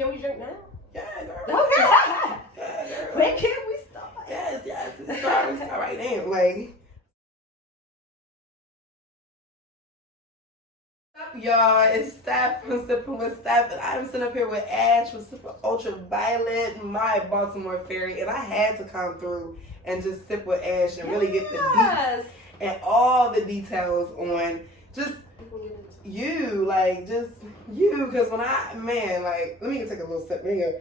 Can we drink now? Yeah, girl. Okay. Yeah, girl. When can we start? Yes. We start right now. Like, what's up, y'all? It's Steph from Sippin with Steph, and I'm sitting up here with Ash with Supaultraviolet, my Baltimore fairy, and I had to come through and just sip with Ash and really get the deets and all the details on just you, because when let me take a little sip. Here you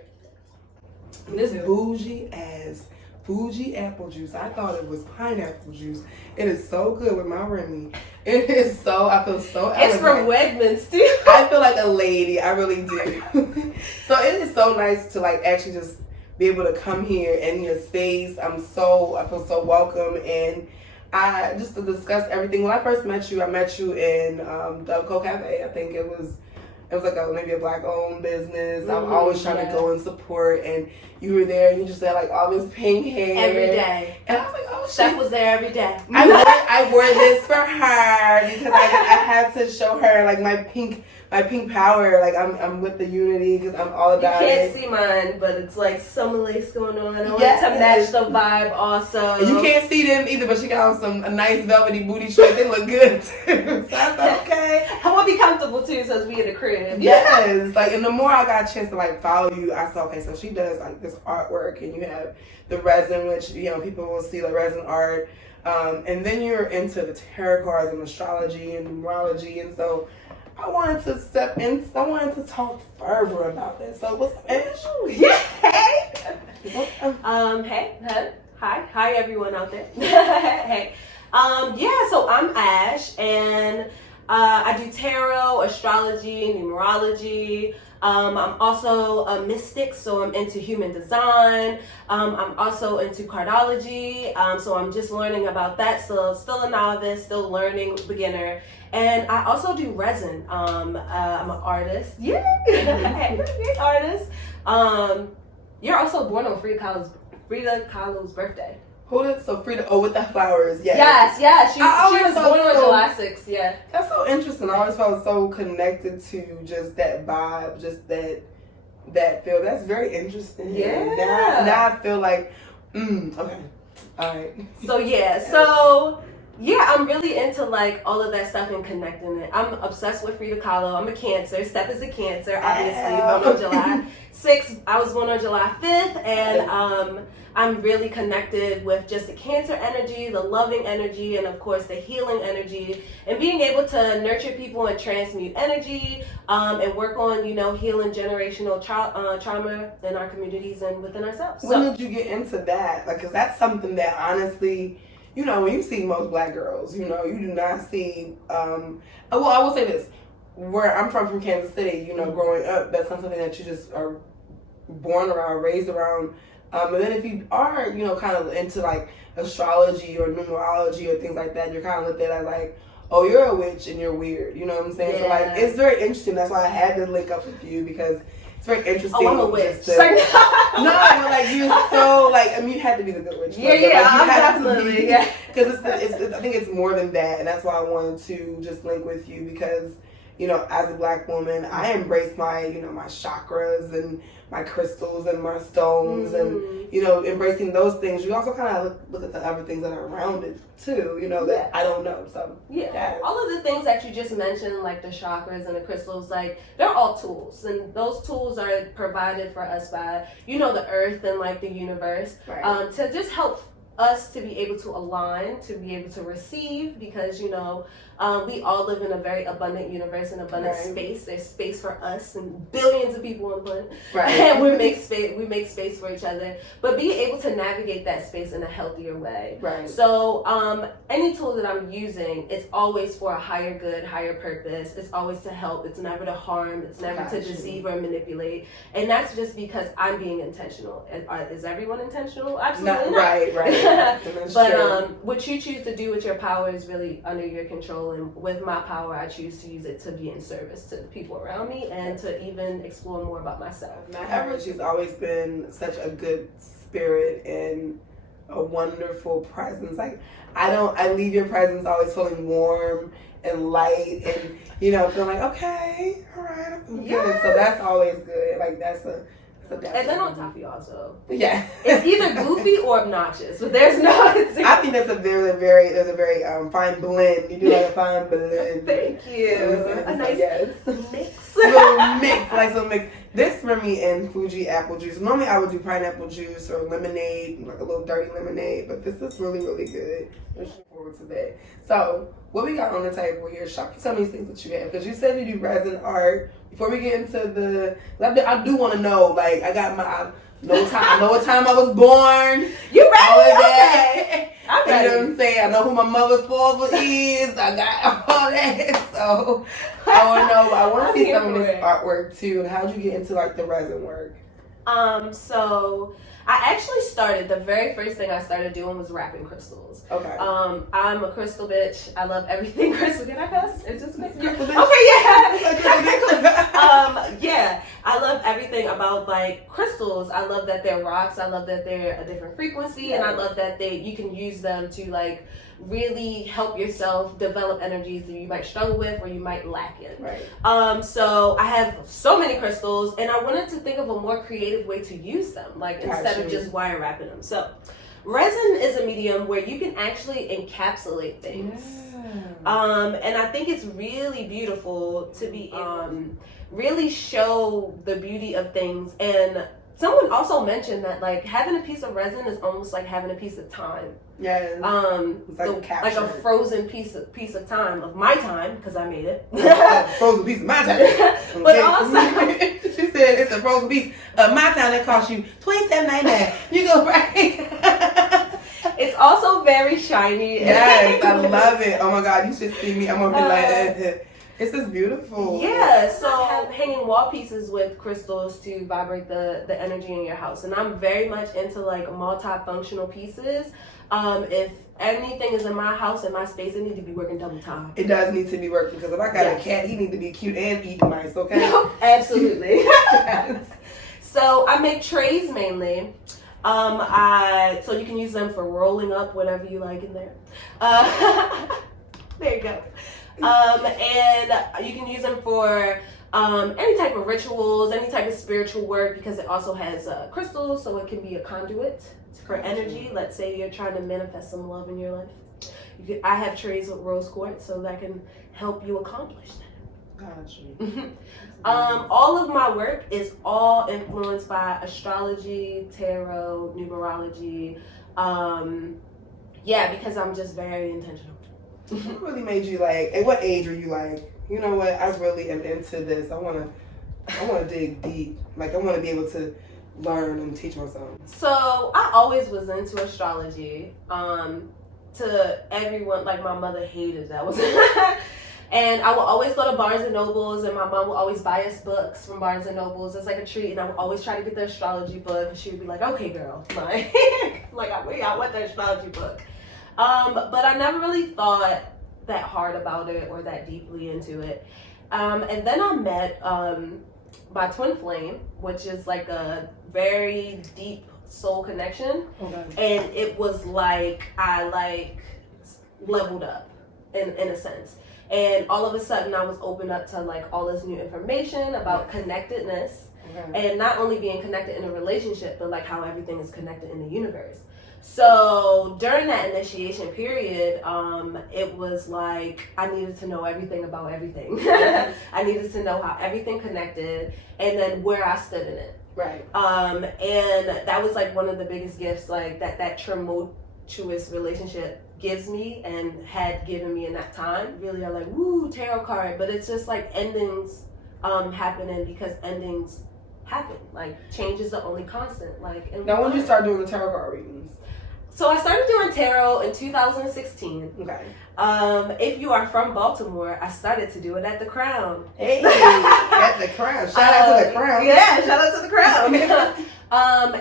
go. This bougie ass Fuji apple juice. I thought it was pineapple juice. It is so good with my Remy. It is so, I feel so elegant. It's from Wegmans too. I feel like a lady. I really do. So it is so nice to actually just be able to come here in your space. I feel so welcome, and just to discuss everything. When I first met you, I met you in the Co Cafe. I think it was like maybe a black owned business. I'm always trying to go and support, and you were there and you just had all this pink hair. Every day. And I was like, oh shit. Steph was there every day. I wore this for her because I had to show her my pink power. I'm with the unity because I'm all about it. You can't see mine, but it's some lace going on. I wanted to match the vibe also. And you can't see them either, but she got on a nice velvety booty shorts. They look good too. So I thought, okay. I want to be comfortable too, so we in the crib. Yes. And the more I got a chance to follow you, I saw, okay, so she does this artwork, and you have the resin, which people will see the resin art. And then you're into the tarot cards and astrology and numerology, and so I wanted to step in. I wanted to talk further about this. So what's up, Ash? Yeah. Hey. Hi, everyone out there. Hey. So I'm Ash, and I do tarot, astrology, numerology. I'm also a mystic, so I'm into human design. I'm also into cardology, so I'm just learning about that. So still a novice, still learning, beginner. And I also do resin. I'm an artist. Yeah, artist. You're also born on Frida Kahlo's birthday. Frida? Oh, with the flowers, yes. She was born on July 6th, yeah. That's so interesting. I always felt so connected to just that vibe, just that feel. That's very interesting. Yeah. Now I feel like, okay. All right. I'm really into all of that stuff and connecting it. I'm obsessed with Frida Kahlo. I'm a Cancer. Steph is a Cancer, obviously. Born on July 6th. I was born on July 5th, and I'm really connected with just the Cancer energy, the loving energy, and of course the healing energy, and being able to nurture people and transmute energy, and work on healing generational trauma in our communities and within ourselves. When did you get into that? Because that's something that honestly, when you see most black girls, you do not see. I will say this: where I'm from Kansas City, growing up, that's not something that you just are born around, raised around. And then if you are, kind of into astrology or numerology or things like that, you're kind of looked at as oh, you're a witch and you're weird. You know what I'm saying? Yeah. So it's very interesting. That's wwhy I had to link up with you, because it's very interesting. Oh, I'm a witch. You're so you had to be the good witch. I'm definitely. Because I think it's more than that, and that's why I wanted to just link with you, because as a black woman, I embrace my my chakras and my crystals and my stones, and embracing those things. You also kind of look at the other things that are around it too. That I don't know. So all of the things that you just mentioned, like the chakras and the crystals, they're all tools, and those tools are provided for us by the earth and the universe, right. To just help us to be able to align, to be able to receive, because we all live in a very abundant universe and abundant space. There's space for us and billions of people on the planet, and we make space for each other. But being able to navigate that space in a healthier way. Right. So any tool that I'm using, it's always for a higher good, higher purpose. It's always to help. It's never to harm. It's never to deceive or manipulate. And that's just because I'm being intentional. Is everyone intentional? Absolutely not. Right. But what you choose to do with your power is really under your control, and with my power, I choose to use it to be in service to the people around me and to even explore more about myself. Everett, she's always been such a good spirit and a wonderful presence. I leave your presence always feeling warm and light and, you know, feeling like, okay, all right, I'm good. So that's always good. Like, that's a and then on top of you also. Yeah. It's either goofy or obnoxious, but there's no. I think that's a very fine blend. You do like a fine blend. Thank you. A nice mix. Little mix, like some mix. This Remy and Fuji apple juice. Normally I would do pineapple juice or lemonade, like a little dirty lemonade, but this is really, really good. I'm looking forward to that. So, what we got on the table here? Shock me some of these things that you have, because you said you do resin art. Before we get into the, I do want to know, like, I know what time I was born. You ready? All of that. Okay. I'm ready. You know what I'm saying? I know who my mother's father is. I got all that. So I want to know. I want to see some of this artwork too. And how'd you get into like the resin work? So I actually started, the very first thing I started doing was wrapping crystals. Okay. I'm a crystal bitch. I love everything crystal. Can I cuss? It's just crystal. Okay, yeah. Yeah. I love everything about like crystals. I love that they're rocks. I love that they're a different frequency, yes. And I love that you can use them to like really help yourself develop energies that you might struggle with or you might lack in. Right. So I have so many crystals, and I wanted to think of a more creative way to use them, like instead of just wire wrapping them. So resin is a medium where you can actually encapsulate things. Yeah. And I think it's really beautiful to be really show the beauty of things. And someone also mentioned that like having a piece of resin is almost like having a piece of time. Yes. Like a frozen piece of time, of my time, because I made it. Frozen piece of my time. But also, she said it's a frozen piece of my time that cost you $27.99. You go right. It's also very shiny. Yes, I love it. Oh my God, you should see me. I'm gonna be like, this is beautiful. Yeah, so I have hanging wall pieces with crystals to vibrate the energy in your house. And I'm very much into like multifunctional pieces. If anything is in my house, in my space, it needs to be working double time. It does need to be working, because if I got a cat, he needs to be cute and eat nice, okay? Absolutely. So I make trays mainly. So you can use them for rolling up whatever you like in there. There you go. And you can use them for any type of rituals, any type of spiritual work, because it also has crystals, so it can be a conduit for energy. Let's say you're trying to manifest some love in your life. I have trays with rose quartz, so that can help you accomplish that. Gotcha. All of my work is all influenced by astrology, tarot, numerology. Because I'm just very intentional. What really made you like, at what age were you like, you know what, I really am into this. I wanna dig deep. Like, I wanna be able to learn and teach myself. So I always was into astrology. To everyone, like my mother hated that. And I would always go to Barnes and Nobles, and my mom would always buy us books from Barnes and Nobles. It's like a treat, and I would always try to get the astrology book, and she would be like, "Okay, girl, like, I want the astrology book." But I never really thought that hard about it or that deeply into it. And then I met my twin flame, which is like a very deep soul connection. Okay. And it was like I leveled up in a sense. And all of a sudden I was opened up to like all this new information about connectedness. Okay. And not only being connected in a relationship, but like how everything is connected in the universe. So during that initiation period, it was like I needed to know everything about everything. I needed to know how everything connected and then where I stood in it. Right. And that was like one of the biggest gifts, like that tumultuous relationship gives me and had given me in that time. Really are like, woo, tarot card, but it's just like endings happening because endings happen. Like change is the only constant. Like now, when did you start doing the tarot card readings? So I started doing tarot in 2016. Okay. If you are from Baltimore, I started to do it at the Crown. Hey, at the Crown. Shout out to the Crown. Yeah, shout out to the Crown.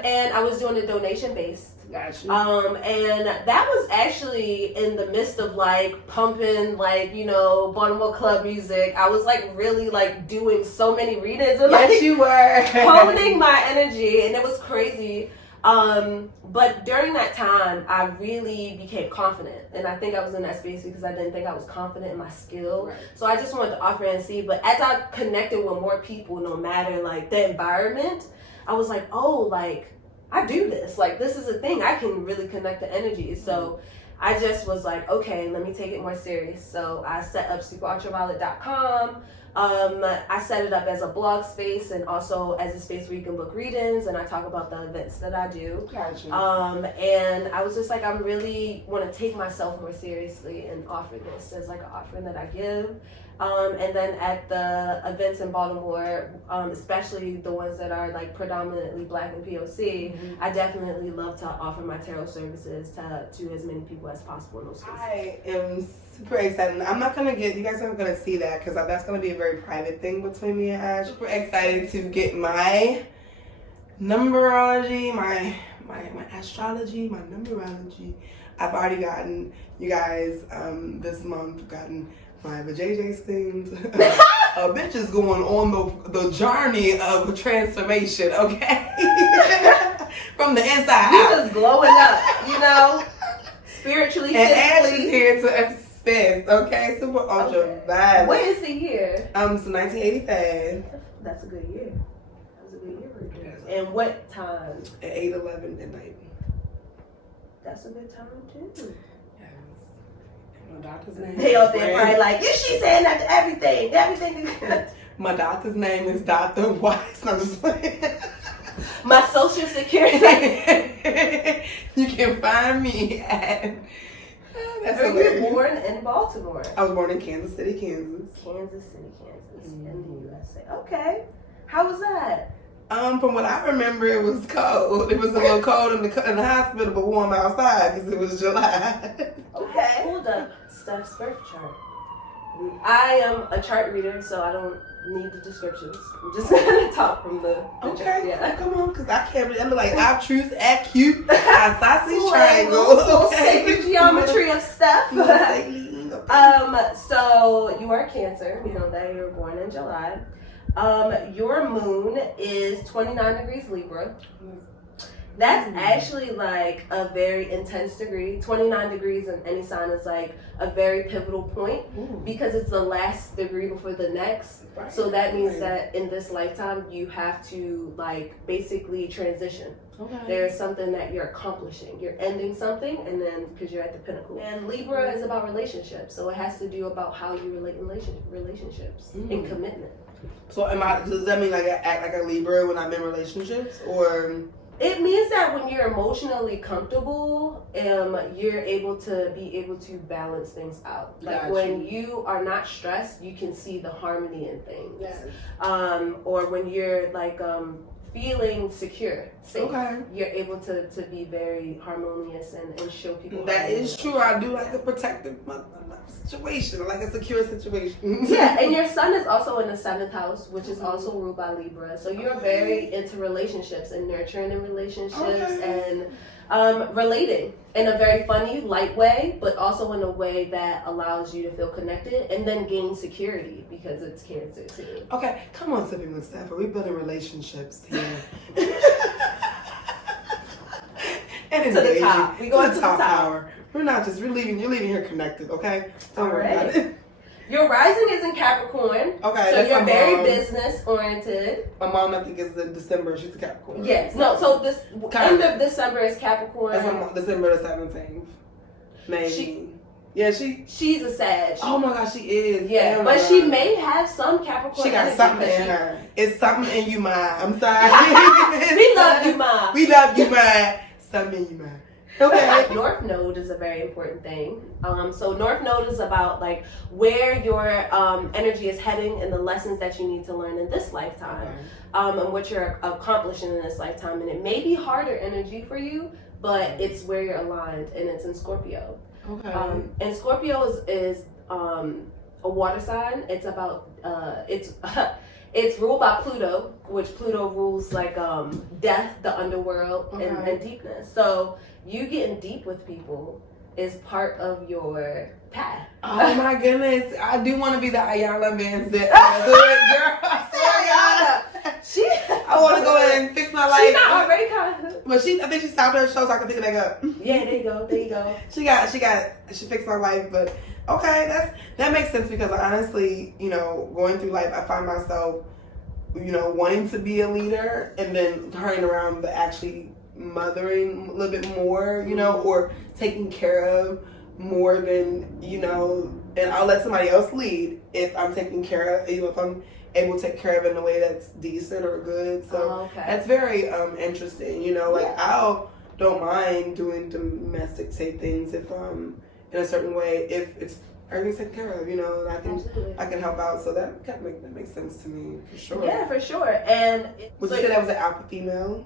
And I was doing it donation based. Gotcha. And that was actually in the midst of like pumping like, Baltimore club music. I was like really like doing so many readings and yes, you were honing my energy, and it was crazy. But during that time, I really became confident. And I think I was in that space because I didn't think I was confident in my skill. Right. So I just wanted to offer and see. But as I connected with more people, no matter like the environment, I was like, oh, like I do this. Like this is a thing. I can really connect the energy. So I just was like, okay, let me take it more serious. So I set up Supaultraviolet.com. I set it up as a blog space and also as a space where you can book readings, and I talk about the events that I do. Gotcha. And I was just like, I really want to take myself more seriously and offer this as like an offering that I give. And then at the events in Baltimore, especially the ones that are like predominantly Black and POC, I definitely love to offer my tarot services to as many people as possible in those spaces. I am super excited. I'm not gonna get, you guys aren't gonna see that because that's gonna be a very private thing between me and Ash. Super excited to get my numerology, my astrology, my numerology. I've already gotten, you guys, this month gotten my JJ's things. A bitch is going on the journey of transformation, okay? From the inside You out. just glowing up, you know, spiritually, And Ash is physically. here to assist, okay? Supaultraviolet. What is the year? So 1985 That's a good year. That was a good year right there. And what time? at 8:11 at night. That's a good time too. Yes. And my doctor's name. They up there probably like, she saying that to everything. Everything is good. My doctor's name is Dr. Weiss. I'm just playing. My social security. You can find me at. That's Were you hilarious. born in Baltimore? I was born in Kansas City, Kansas. Kansas City, Kansas, in the USA. Okay. How was that? From what I remember, it was cold. It was a little cold in the hospital, but warm outside because it was July. Okay. Hold up Steph's birth chart. I am a chart reader, so I don't need the descriptions. I'm just gonna talk from the Okay, chart. Yeah. come on, because I can't read. I'm like obtuse, acute, isosceles, triangles. So sacred geometry of Steph. So you are Cancer. We know that you were born in July. Your moon is 29 degrees Libra. That's actually like a very intense degree. 29 degrees in any sign is like a very pivotal point because it's the last degree before the next. Right. So that means that in this lifetime you have to like basically transition. Okay. There's something that you're accomplishing. You're ending something, and then because you're at the pinnacle. And Libra is about relationships, so it has to do about how you relate in relationships and commitment. So does that mean like I act like a Libra when I'm in relationships, or? It means that when you're emotionally comfortable, you're able to balance things out. Like Gotcha. when you are not stressed, you can see the harmony in things. Yes. Or when you're like feeling secure, safe, Okay. you're able to be very harmonious and show people. That is true. I do like a protective situation, like a secure situation. Yeah, and your sun is also in the 7th house, which is also ruled by Libra. So you're very into relationships and nurturing in relationships and relating in a very funny, light way, but also in a way that allows you to feel connected and then gain security because it's Cancer too. Okay, come on, Sippin with Steph. We're building relationships here. And To the top. We going to the top. Power. We're leaving. You're leaving here connected, okay? Don't worry about it. Your rising is in Capricorn. Okay, So that's you're my very mom. business oriented. My mom, I think, is in December. She's a Capricorn. Yes. No. So this end of December is Capricorn. That's my mom, December the 17th. Maybe. She's a Sag. Oh my gosh, she is. Yeah, Oh my but God. she may have some Capricorn. She got energy something because in her. It's something in you, Ma. I'm sorry. We love you, Ma. We love you, Ma. Something in you, Ma. Okay. North Node is a very important thing. So North Node is about like where your energy is heading and the lessons that you need to learn in this lifetime, and what you're accomplishing in this lifetime. And it may be harder energy for you, but it's where you're aligned, and it's in Scorpio. Okay. And Scorpio is a water sign. It's about it's ruled by Pluto, which Pluto rules like death, the underworld, and deepness. So you getting deep with people is part of your path. Oh my goodness. I do want to be the Ayala man. Girl, I swear, Ayala. She I want to go ahead and fix my life. She's not already kind of. But I think she stopped her show so I can pick it back up. Yeah, there you go. There you go. She fixed my life, but okay, that makes sense because honestly, going through life, I find myself, wanting to be a leader and then turning around but actually mothering a little bit more, or taking care of more than, and I'll let somebody else lead if I'm taking care of, if I'm able to take care of it in a way that's decent or good. So that's very interesting, I don't mind doing domestic things if in a certain way, if it's everything's taken care of, and I can help out. So that makes sense to me for sure. Yeah, for sure. And would you say that was an alpha female?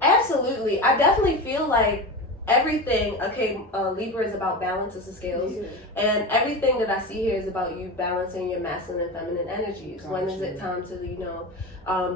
Absolutely. I definitely feel like everything, Libra is about balance of the scales, and everything that I see here is about you balancing your masculine and feminine energies. Gotcha. When is it time to,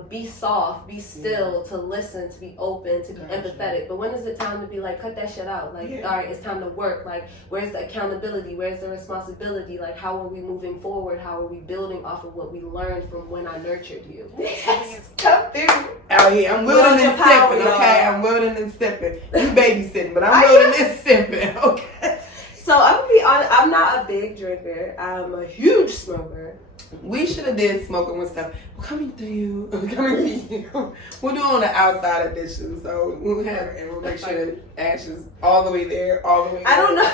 be soft, be still, to listen, to be open, to be empathetic? But when is it time to be like, cut that shit out? Like, all right, it's time to work. Like, where's the accountability? Where's the responsibility? Like, how are we moving forward? How are we building off of what we learned from when I nurtured you? Yes, come through. Out here, I'm wielding and sipping, okay? I'm wielding and sipping. You babysitting, but I'm wielding and sipping, okay? So I'm gonna be honest, I'm not a big drinker. I'm a huge smoker. We should have did smoking with stuff. We're coming to you. We're doing on the outside edition, so we'll have it and we'll make sure that Ash is all the way there, all the way there. I don't know.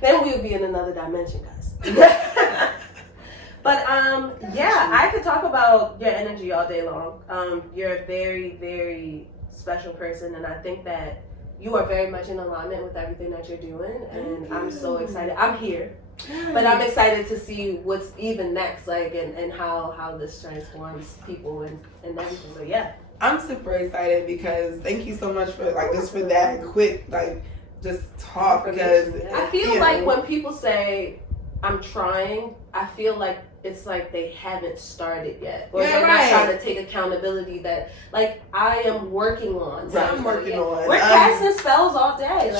Then we'll be in another dimension, guys. But I could talk about your energy all day long. You're a very, very special person, and I think that you are very much in alignment with everything that you're doing, and I'm so excited. I'm here, but I'm excited to see what's even next, like, and how this transforms people and everything. So yeah, I'm super excited because thank you so much for just for that quick just talk, because I feel like when people say I'm trying, I feel like it's like they haven't started yet, or they're not trying to take accountability that I am working on. I'm working on. We're casting spells all day,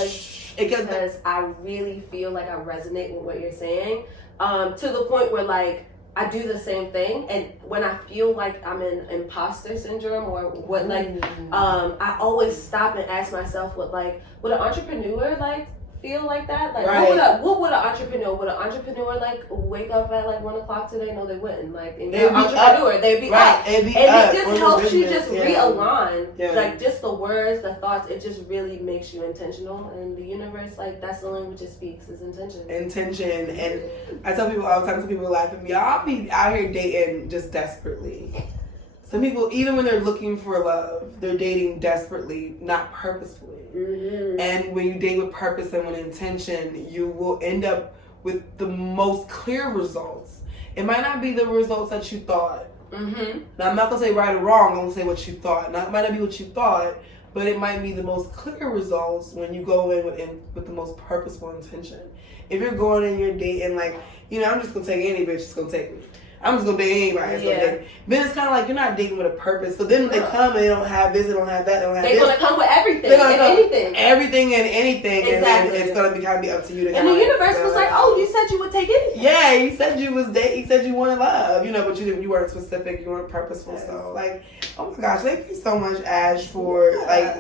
because I really feel like I resonate with what you're saying, to the point where I do the same thing, and when I feel like I'm in imposter syndrome or what, I always stop and ask myself, would an entrepreneur feel like that? What would an entrepreneur? Would an entrepreneur wake up at 1 o'clock today? No, they wouldn't. And you're an entrepreneur, they'd be up. And it just helps you just realign. Just the words, the thoughts, it just really makes you intentional. And the universe, that's the language it speaks, is intention. Intention. And I tell people all the time, some people laugh at me, I'll be out here dating just desperately. Some people, even when they're looking for love, they're dating desperately, not purposefully. Mm-hmm. And when you date with purpose and with intention, you will end up with the most clear results. It might not be the results that you thought. Mm-hmm. Now, I'm not going to say right or wrong. I'm going to say what you thought. It might not be what you thought, but it might be the most clear results when you go in with the most purposeful intention. If you're going in, you're dating I'm just going to take any bitch that's going to take me. I'm just gonna date anybody. Then it's kind of you're not dating with a purpose. So then they come and they don't have this, they don't have that, they don't have this. They're gonna come with everything and anything. Everything and anything. Exactly. And then it's gonna be up to you to. And the universe was oh, you said you would take anything. Yeah, you said you was dating. You said you wanted love. But you weren't specific. You weren't purposeful. Yes. So oh my gosh, thank you so much, Ash, for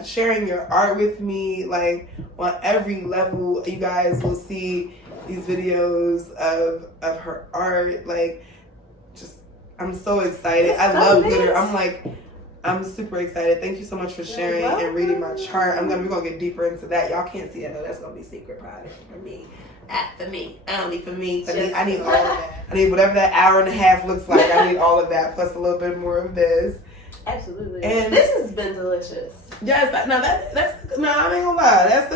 sharing your art with me. On every level, you guys will see these videos of her art. I'm so excited. I love glitter. I'm super excited. Thank you so much for sharing and reading my chart. We're gonna get deeper into that. Y'all can't see it though. That's gonna be secret private for me. Only for me. I need all of that. I need whatever that hour and a half looks like. I need all of that plus a little bit more of this. Absolutely. And this has been delicious. Yes. I ain't gonna lie. That's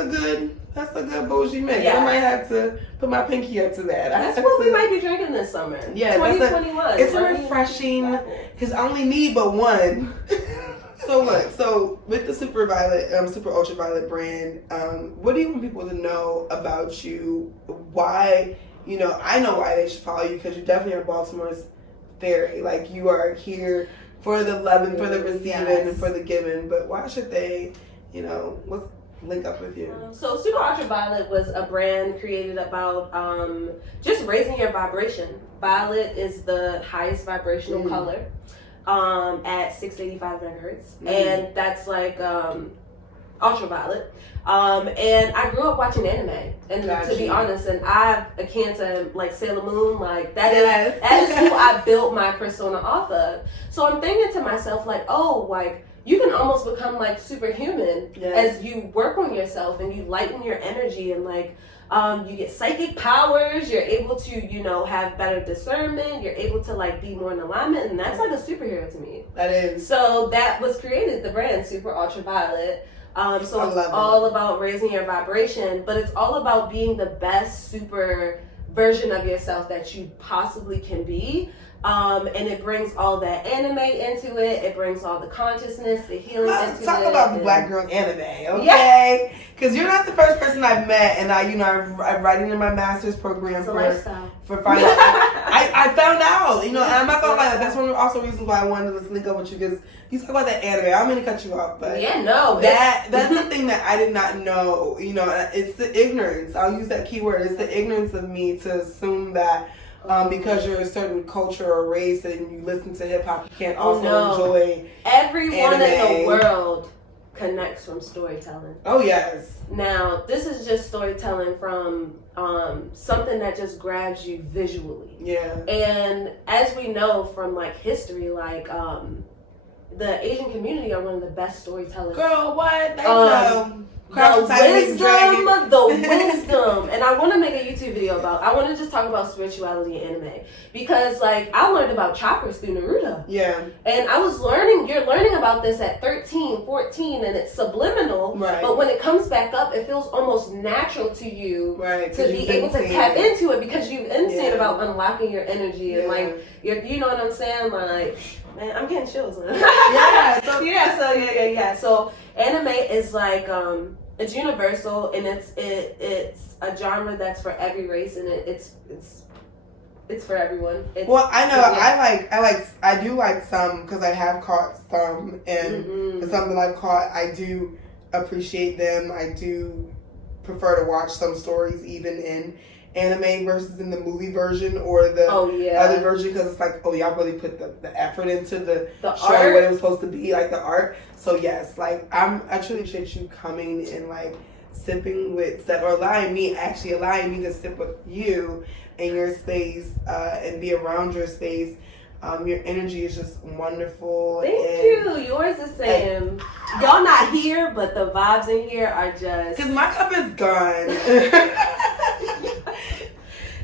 a good bougie mix. Yes. I might have to put my pinky up to that. That's what we might be drinking this summer. Yeah, 2021. It's a refreshing, because I only need but one. So look, with the Super Ultraviolet brand, what do you want people to know about you? Why, I know why they should follow you, because you definitely are Baltimore's fairy. You are here for the loving, for the receiving, and for the giving. But why should they, let's link up with you? So Supaultraviolet was a brand created about just raising your vibration. Violet is the highest vibrational color at 685 megahertz. And that's Ultraviolet. And I grew up watching anime, and to be honest, and I'm a Cancer, like Sailor Moon, like that is who I built my persona off of. So I'm thinking to myself, like, oh, like you can almost become like superhuman as you work on yourself and you lighten your energy, and like you get psychic powers. You're able to, you know, have better discernment. You're able to like be more in alignment, and that's like a superhero to me. That is. So that was created, the brand Super Ultraviolet. So it's all about raising your vibration, but it's all about being the best super version of yourself that you possibly can be. And it brings all that anime into it. It brings all the consciousness, the healing into it. Talk about the Black girl anime, okay? Because you're not the first person I've met, and I'm writing in my master's program for finding. I found out, you know, and I'm not gonna lie. That's one of the also reasons why I wanted to link up with you, because you talk about that anime. I don't mean to cut you off, but that's the thing that I did not know. You know, it's the ignorance. I'll use that keyword. It's the ignorance of me to assume that. Because you're a certain culture or race and you listen to hip hop, you can't also enjoy everyone anime. In the world connects from storytelling. Oh yes. Now this is just storytelling from something that just grabs you visually. Yeah. And as we know from like history, like the Asian community are one of the best storytellers. Girl, what? The wisdom. And I want to make a YouTube video I want to just talk about spirituality and anime, because like I learned about chakras through Naruto. Yeah. And you're learning about this at 13, 14, and it's subliminal. Right. But when it comes back up, it feels almost natural to you to be able to tap into it, because you've been saying about unlocking your energy and like you know what I'm saying? Like, man, I'm getting chills. So anime is like it's universal, and it's a genre that's for every race, and it's for everyone. I know I do like some, because I have caught some, and the some that I've caught, I do appreciate them. I do prefer to watch some stories even in anime versus in the movie version or the other version, because it's like, y'all really put the effort into the show art, what it was supposed to be, like the art. So yes, like I truly appreciate you coming and like sipping with Steph, or allowing me to sip with you in your space and be around your space. Your energy is just wonderful. Thank you. Yours the same. Y'all not here, but the vibes in here are just... Because my cup is gone.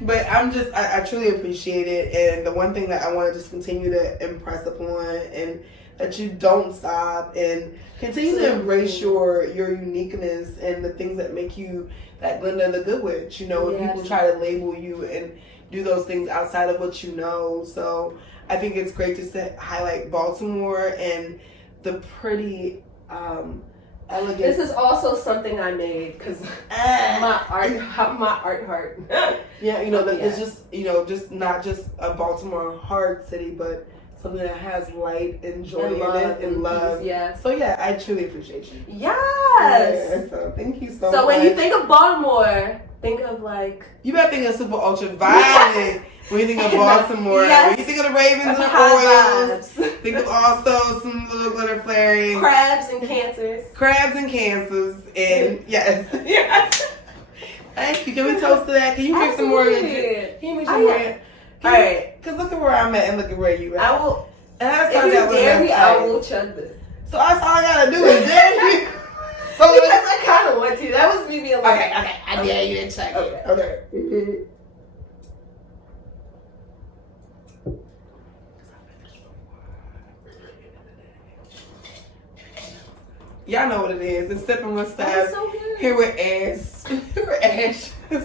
But I truly appreciate it. And the one thing that I want to just continue to impress upon, and that you don't stop and continue to embrace your uniqueness and the things that make you that Glenda the Good Witch. You know, when people try to label you and do those things outside of what you know. So I think it's great just to highlight Baltimore and the pretty elegant. This is also something I made because my art heart. Yeah, you know, it's just, you know, just not just a Baltimore hard city, but something that has light and joy in it and love. Peace, yes. So yeah, I truly appreciate you. Yes. Yeah, so thank you so much. So when you think of Baltimore, think of like... You better think of Super Ultraviolet. When you think of Baltimore, when you think of the Ravens and the Royals, think of also some little glitter flaring. Crabs and cancers. And yes. Thank you. Can we toast to that? Can you make some more? Can you make some more? All right. Because look at where I'm at and look at where you at. I will. And if you dare me, I will chug this. So that's all I gotta do is dare you. So because I kind of want to. That was me being like, okay. I dare you to chug it. Okay. Mm-hmm. Y'all know what it is. It's Sippin with Steph. So here with Ash.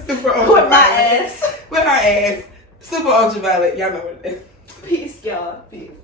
Super Ultraviolet. With my ass. With her ass. Super Ultraviolet. Y'all know what it is. Peace, y'all. Peace.